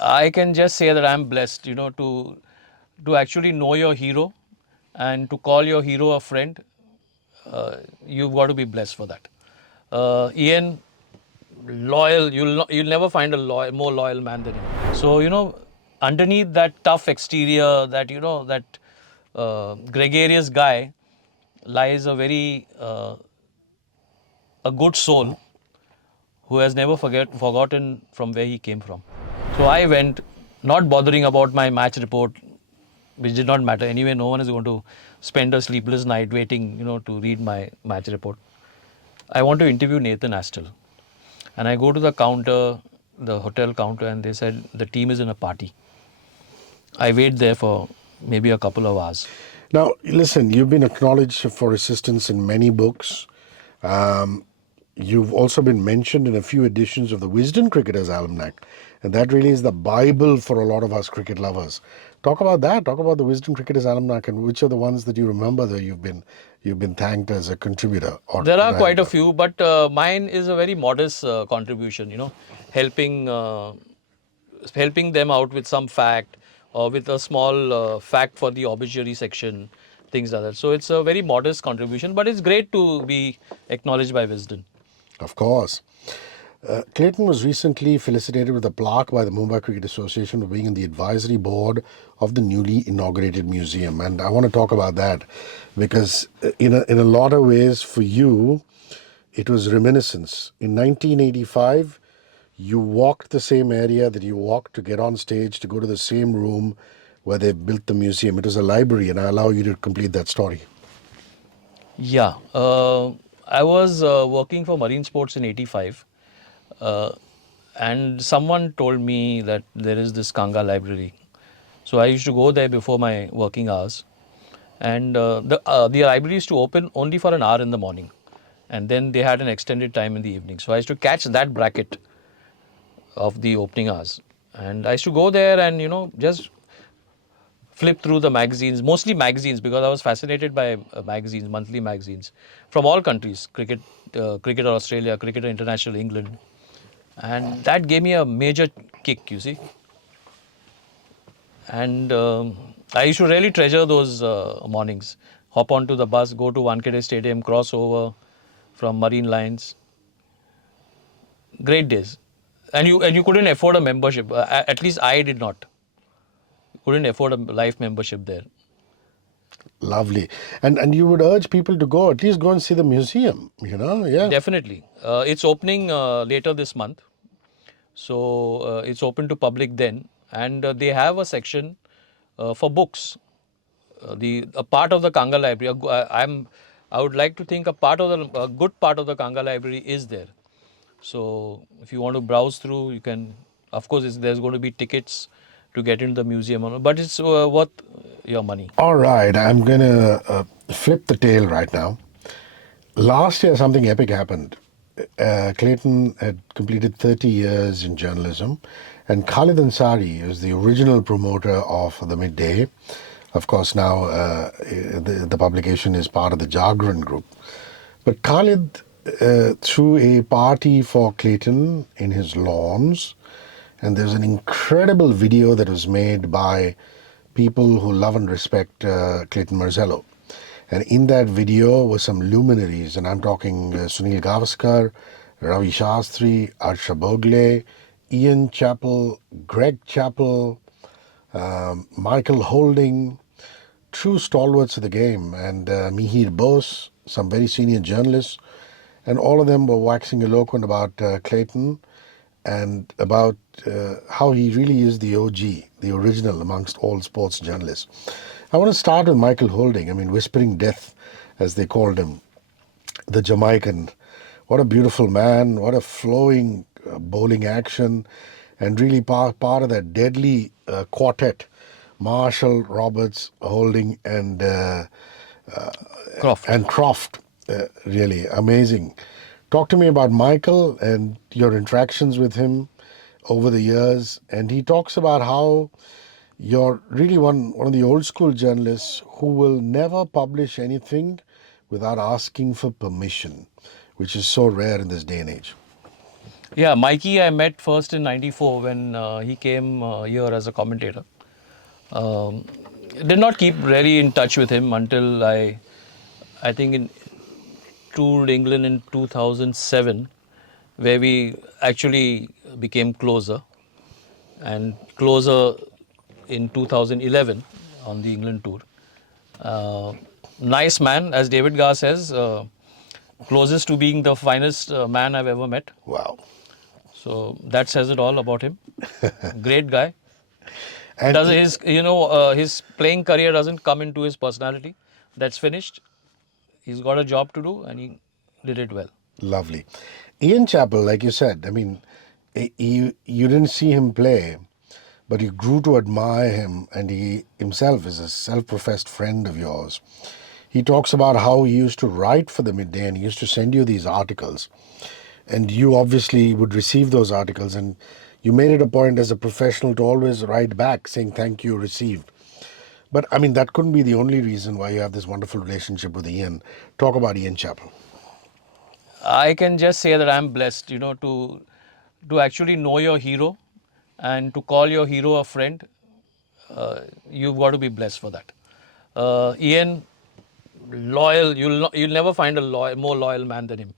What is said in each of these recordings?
I can just say that I'm blessed, to actually know your hero and to call your hero a friend. You've got to be blessed for that. Ian, loyal. You'll never find a more loyal man than him. So underneath that tough exterior, that gregarious guy, lies a good soul who has never forgotten from where he came from. So I went, not bothering about my match report, which did not matter. Anyway, no one is going to spend a sleepless night waiting, to read my match report. I want to interview Nathan Astle. And I go to the counter, the hotel counter, and they said the team is in a party. I wait there for maybe a couple of hours. Now, listen, you've been acknowledged for assistance in many books. You've also been mentioned in a few editions of the Wisden Cricketers Almanac, and that really is the Bible for a lot of us cricket lovers. Talk about that. Talk about the Wisden Cricketers Almanac, and which are the ones that you remember that you've been thanked as a contributor. Or There are quite a few, but mine is a very modest contribution. Helping helping them out with some fact or with a small fact for the obituary section, things like that. So it's a very modest contribution, but it's great to be acknowledged by Wisden. Of course. Clayton was recently felicitated with a plaque by the Mumbai Cricket Association for being in the advisory board of the newly inaugurated museum. And I want to talk about that because in a lot of ways for you, it was reminiscence. In 1985, you walked the same area that you walked to get on stage, to go to the same room where they built the museum. It was a library, and I allow you to complete that story. Yeah, I was working for Marine Sports in '85, and someone told me that there is this Kanga library. So I used to go there before my working hours, and the library used to open only for an hour in the morning, and then they had an extended time in the evening. So I used to catch that bracket of the opening hours, and I used to go there and just flip through the magazines, mostly magazines, because I was fascinated by magazines, monthly magazines from all countries, Cricketer Australia, Cricketer International England, and that gave me a major kick, you see. And I used to really treasure those mornings. Hop onto the bus, go to Wankhede Stadium, cross over from Marine Lines. Great days. And you couldn't afford a membership. At least I did not. Couldn't afford a life membership there. Lovely. And you would urge people to go, at least go and see the museum, yeah. Definitely. It's opening later this month. So it's open to public then. And they have a section for books. A part of the Kanga library, I would like to think a good part of the Kanga library is there. So if you want to browse through, you can. Of course, there's going to be tickets to get into the museum, but it's worth your money. All right, I'm going to flip the tale right now. Last year, something epic happened. Clayton had completed 30 years in journalism, and Khalid Ansari was the original promoter of the Midday. Of course, now the publication is part of the Jagran group. But Khalid threw a party for Clayton in his lawns, and there's an incredible video that was made by people who love and respect Clayton Murzello. And in that video were some luminaries, and I'm talking Sunil Gavaskar, Ravi Shastri, Arsha Bogle, Ian Chappell, Greg Chappell, Michael Holding, true stalwarts of the game, and Mihir Bose, some very senior journalists, and all of them were waxing eloquent about Clayton and about how he really is the OG, the original amongst all sports journalists. I want to start with Michael Holding. I mean, Whispering Death, as they called him, the Jamaican. What a beautiful man, what a flowing bowling action, and really part of that deadly quartet, Marshall, Roberts, Holding, and Croft. Croft. Really amazing. Talk to me about Michael and your interactions with him over the years. And he talks about how you're really one of the old school journalists who will never publish anything without asking for permission, which is so rare in this day and age. Yeah, Mikey I met first in '94 when he came here as a commentator. Um, did not keep really in touch with him until I think in toured England in 2007, where we actually became closer, and closer in 2011 on the England tour. Uh, nice man, as David Garr says, closest to being the finest man I've ever met. Wow. So that says it all about him. Great guy. And Does his his playing career doesn't come into his personality. That's finished. He's got a job to do and he did it well. lovely. Ian Chappell, like you said, I mean, you didn't see him play, but you grew to admire him, and he himself is a self-professed friend of yours. He talks about how he used to write for the Midday and he used to send you these articles. And you obviously would receive those articles, and you made it a point as a professional to always write back saying thank you received. But I mean, that couldn't be the only reason why you have this wonderful relationship with Ian. Talk about Ian Chappell. I can just say that I'm blessed, to actually know your hero and to call your hero a friend. You've got to be blessed for that. Ian, loyal. You'll never find a more loyal man than him.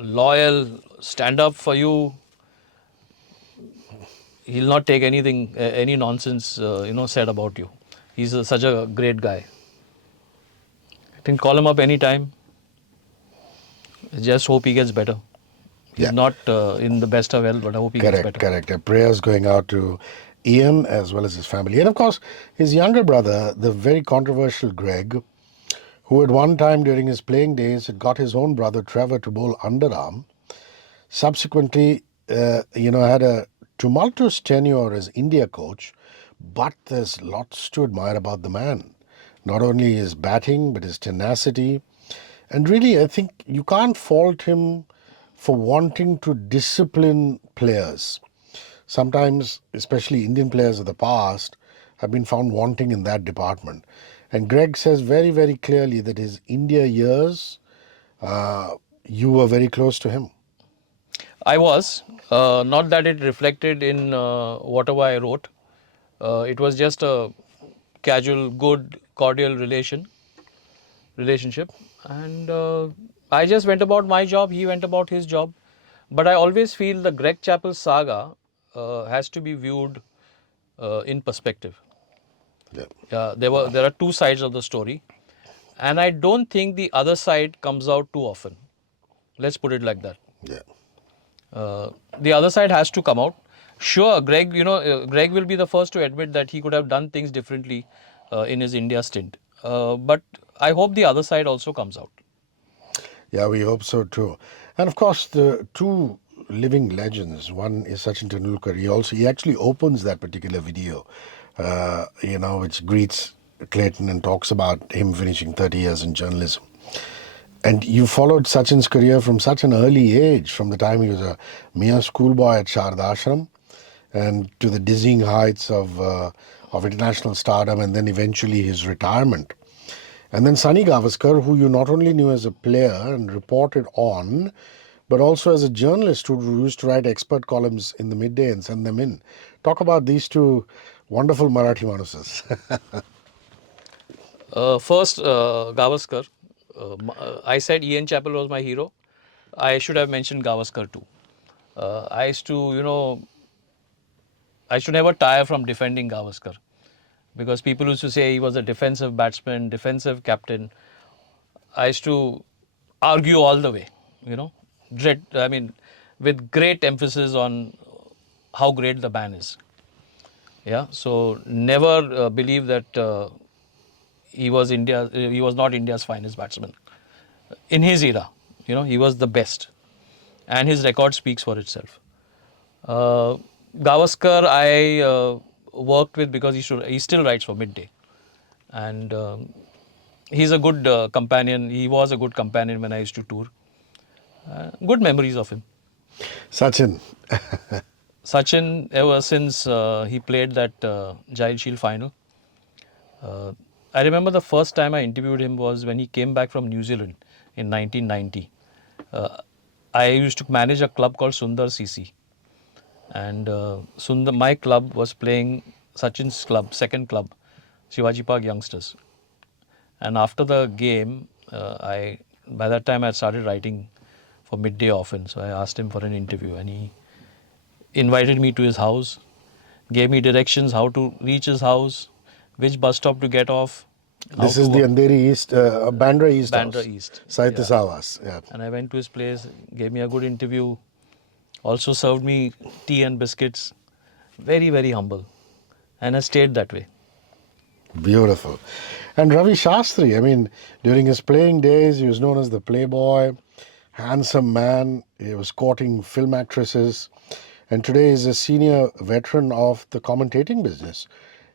Loyal, stand up for you. He'll not take anything, any nonsense, said about you. He's such a great guy. I think call him up anytime. Just hope he gets better. He's Yeah, not in the best of health, but I hope he gets correct, better. correct. Prayers going out to Ian as well as his family. And of course, his younger brother, the very controversial Greg, who at one time during his playing days had got his own brother Trevor to bowl underarm, subsequently, had a tumultuous tenure as India coach, but there's lots to admire about the man. Not only his batting, but his tenacity. And really, I think you can't fault him for wanting to discipline players. Sometimes, especially Indian players of the past, have been found wanting in that department. And Greg says very, very clearly that his India years, you were very close to him. I was. Not that it reflected in whatever I wrote. It was just a casual, good, cordial relationship. And I just went about my job, he went about his job. But I always feel the Greg Chappell saga has to be viewed in perspective. Yeah, There are two sides of the story, and I don't think the other side comes out too often. Let's put it like that. yeah. The other side has to come out. Sure, Greg, Greg will be the first to admit that he could have done things differently in his India stint. But I hope the other side also comes out. Yeah, we hope so too. And of course, the two living legends. One is Sachin Tendulkar. He actually opens that particular video, which greets Clayton and talks about him finishing 30 years in journalism. And you followed Sachin's career from such an early age, from the time he was a mere schoolboy at Shardashram, and to the dizzying heights of international stardom, and then eventually his retirement. And then Sunil Gavaskar, who you not only knew as a player and reported on, but also as a journalist who used to write expert columns in the Midday and send them in. Talk about these two wonderful Marathi Manusas. First, Gavaskar. I said Ian Chappell was my hero. I should have mentioned Gavaskar too. I used to, I should never tire from defending Gavaskar because people used to say he was a defensive batsman, defensive captain. I used to argue all the way, you know, with great emphasis on how great the man is. Yeah, so never believe that he was not India's finest batsman. In his era, he was the best. And his record speaks for itself. Uh, Gavaskar, I worked with because he still writes for Midday. And he's a good companion. He was a good companion when I used to tour. Good memories of him. Sachin. Sachin, ever since he played that Giant Shield final, uh, I remember the first time I interviewed him was when he came back from New Zealand in 1990. Uh, I used to manage a club called Sundar CC, and my club was playing Sachin's club, second club, Shivaji Park Youngsters. And after the game, by that time I had started writing for Midday often, so I asked him for an interview, and he invited me to his house, gave me directions how to reach his house, which bus stop to get off, how This is to the Andheri East, Bandra East Bandra House. East. Sahitya Yeah. Savas. Yeah. And I went to his place, gave me a good interview, also served me tea and biscuits. Very, very humble. And I stayed that way. Beautiful. And Ravi Shastri, I mean, during his playing days, he was known as the playboy, handsome man. He was courting film actresses. And today is a senior veteran of the commentating business.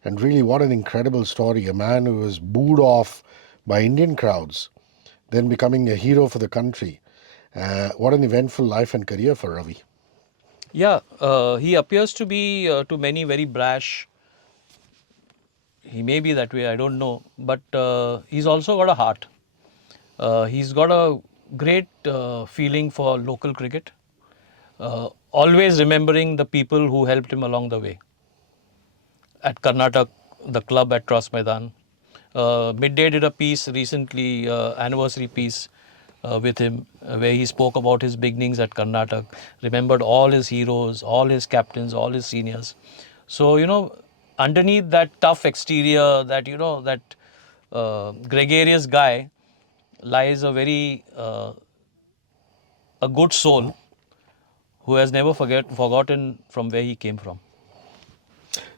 And really, what an incredible story. A man who was booed off by Indian crowds, then becoming a hero for the country. What an eventful life and career for Ravi. Yeah, he appears to be to many very brash. He may be that way, I don't know. But he's also got a heart. He's got a great feeling for local cricket, always remembering the people who helped him along the way. At Karnataka, the club at Cross Maidan. Midday did a piece recently, anniversary piece with him, where he spoke about his beginnings at Karnataka, remembered all his heroes, all his captains, all his seniors. So, underneath that tough exterior, that gregarious guy, lies a good soul who has never forgotten from where he came from.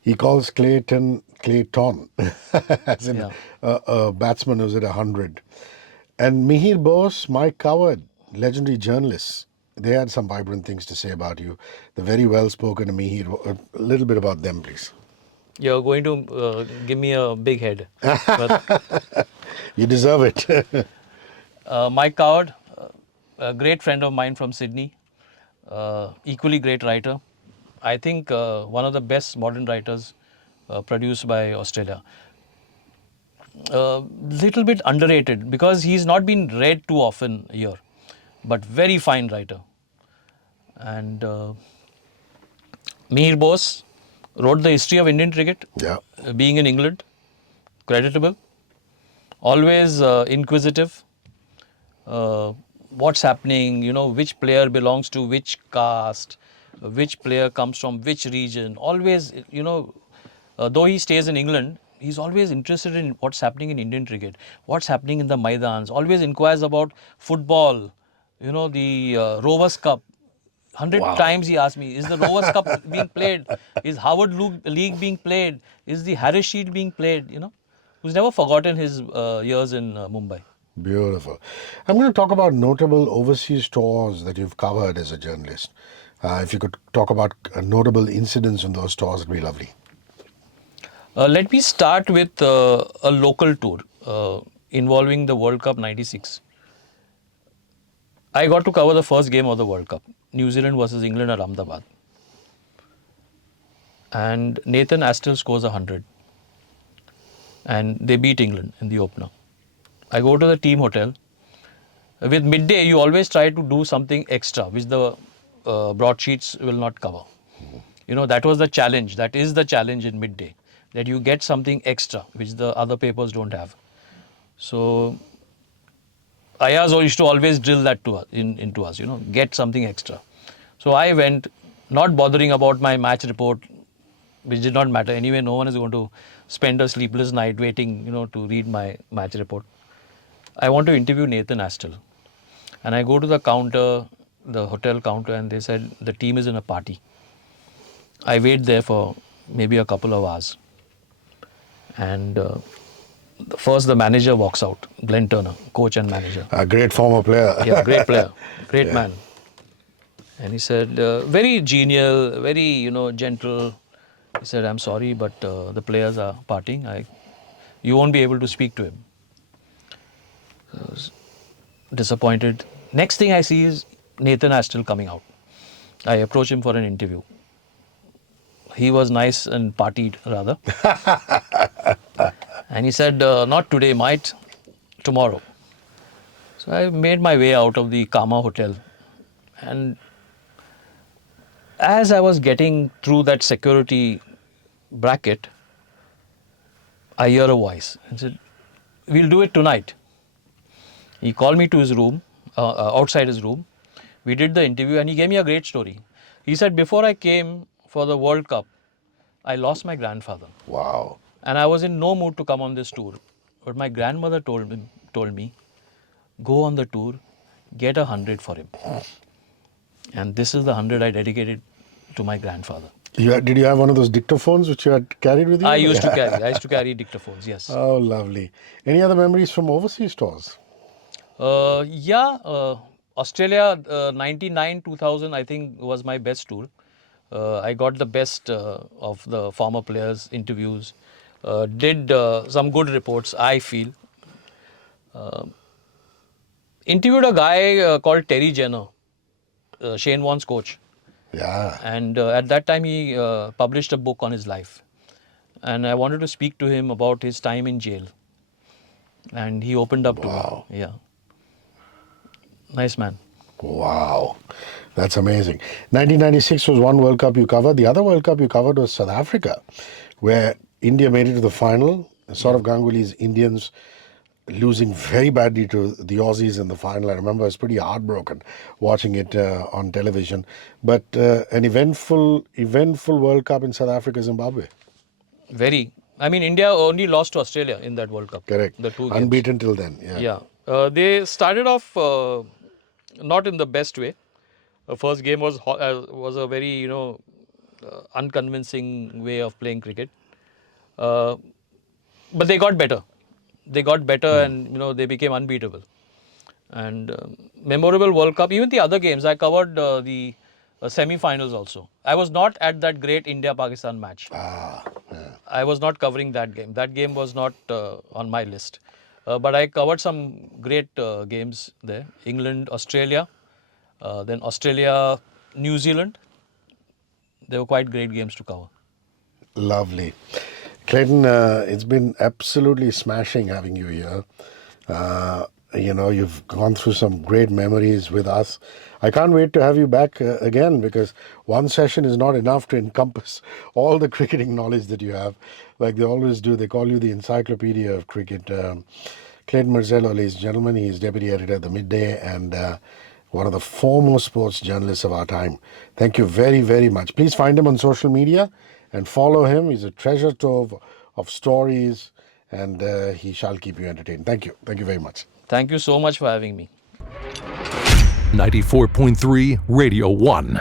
He calls Clayton, as in Yeah. a batsman who's at 100. And Mihir Bose, Mike Coward, legendary journalists, they had some vibrant things to say about you. The very well-spoken Mihir, a little bit about them, please. You're going to give me a big head. But You deserve it. Mike Coward, a great friend of mine from Sydney, equally great writer. I think one of the best modern writers produced by Australia. Little bit underrated because he's not been read too often here, but very fine writer. And Mihir Bose wrote the history of Indian cricket, Yeah. being in England, creditable, always inquisitive. What's happening, which player belongs to which caste, which player comes from which region. Always, though he stays in England, he's always interested in what's happening in Indian cricket, what's happening in the Maidans, always inquires about football, the Rovers Cup. 100 Wow. times he asked me, is the Rovers Cup being played? Is Howard League being played? Is the Harris Shield being played? Who's never forgotten his years in Mumbai. Beautiful. I'm going to talk about notable overseas tours that you've covered as a journalist. If you could talk about notable incidents on those tours, it'd be lovely. Let me start with a local tour involving the World Cup '96. I got to cover the first game of the World Cup, New Zealand versus England at Ahmedabad. And Nathan Astle scores 100. And they beat England in the opener. I go to the team hotel. With Midday, you always try to do something extra, which the broadsheets will not cover. That was the challenge. That is the challenge in Midday, that you get something extra, which the other papers don't have. So, Ayaz used to always drill that into us, get something extra. So, I went, not bothering about my match report, which did not matter. Anyway, no one is going to spend a sleepless night waiting, to read my match report. I want to interview Nathan Astle. And I go to the counter, the hotel counter, and they said the team is in a party. I wait there for maybe a couple of hours. And first the manager walks out, Glenn Turner, coach and manager. A great former player. Yeah, great player, great man. And he said, very genial, very, gentle. He said, I'm sorry, but the players are partying. You won't be able to speak to him. I was disappointed. Next thing I see is Nathan Astle coming out. I approach him for an interview. He was nice and partied, rather. And he said, not today, mate, tomorrow. So I made my way out of the Kama hotel And as I was getting through that security bracket, I hear a voice and said, "We'll do it tonight." He called me to his room, outside his room. We did the interview and he gave me a great story. He said, "Before I came for the World Cup, I lost my grandfather. Wow. And I was in no mood to come on this tour. But my grandmother told me, go on the tour, get 100 for him." And this is the 100 I dedicated to my grandfather. Did you have one of those dictaphones which you had carried with you? I used to carry dictaphones, yes. Oh, lovely. Any other memories from overseas tours? Australia 99, 2000, I think was my best tour. I got the best of the former players' interviews, did some good reports, I feel. Interviewed a guy called Terry Jenner, Shane Warne's coach. Yeah. And at that time, he published a book on his life. And I wanted to speak to him about his time in jail. And he opened up to me. Yeah. Nice man. Wow. That's amazing. 1996 was one World Cup you covered. The other World Cup you covered was South Africa, where India made it to the final. Saurav Ganguly's Indians losing very badly to the Aussies in the final. I remember I was pretty heartbroken watching it on television. But an eventful World Cup in South Africa, Zimbabwe. Very. I mean, India only lost to Australia in that World Cup. Correct. The two games. Unbeaten till then. Yeah. They started off not in the best way. The first game was a very, unconvincing way of playing cricket. But they got better. And, they became unbeatable. And memorable World Cup. Even the other games, I covered the semi-finals also. I was not at that great India-Pakistan match. I was not covering that game. That game was not on my list. But I covered some great games there. England, Australia, then Australia, New Zealand. They were quite great games to cover. Lovely. Clayton, it's been absolutely smashing having you here. You've gone through some great memories with us. I can't wait to have you back again, because one session is not enough to encompass all the cricketing knowledge that you have. Like they always do, they call you the encyclopedia of cricket. Clayton Murzello, ladies and gentlemen, he is deputy editor of the Midday and one of the foremost sports journalists of our time. Thank you very, very much. Please find him on social media and follow him. He's a treasure trove of stories, and he shall keep you entertained. Thank you. Thank you very much. Thank you so much for having me. 94.3 Radio 1.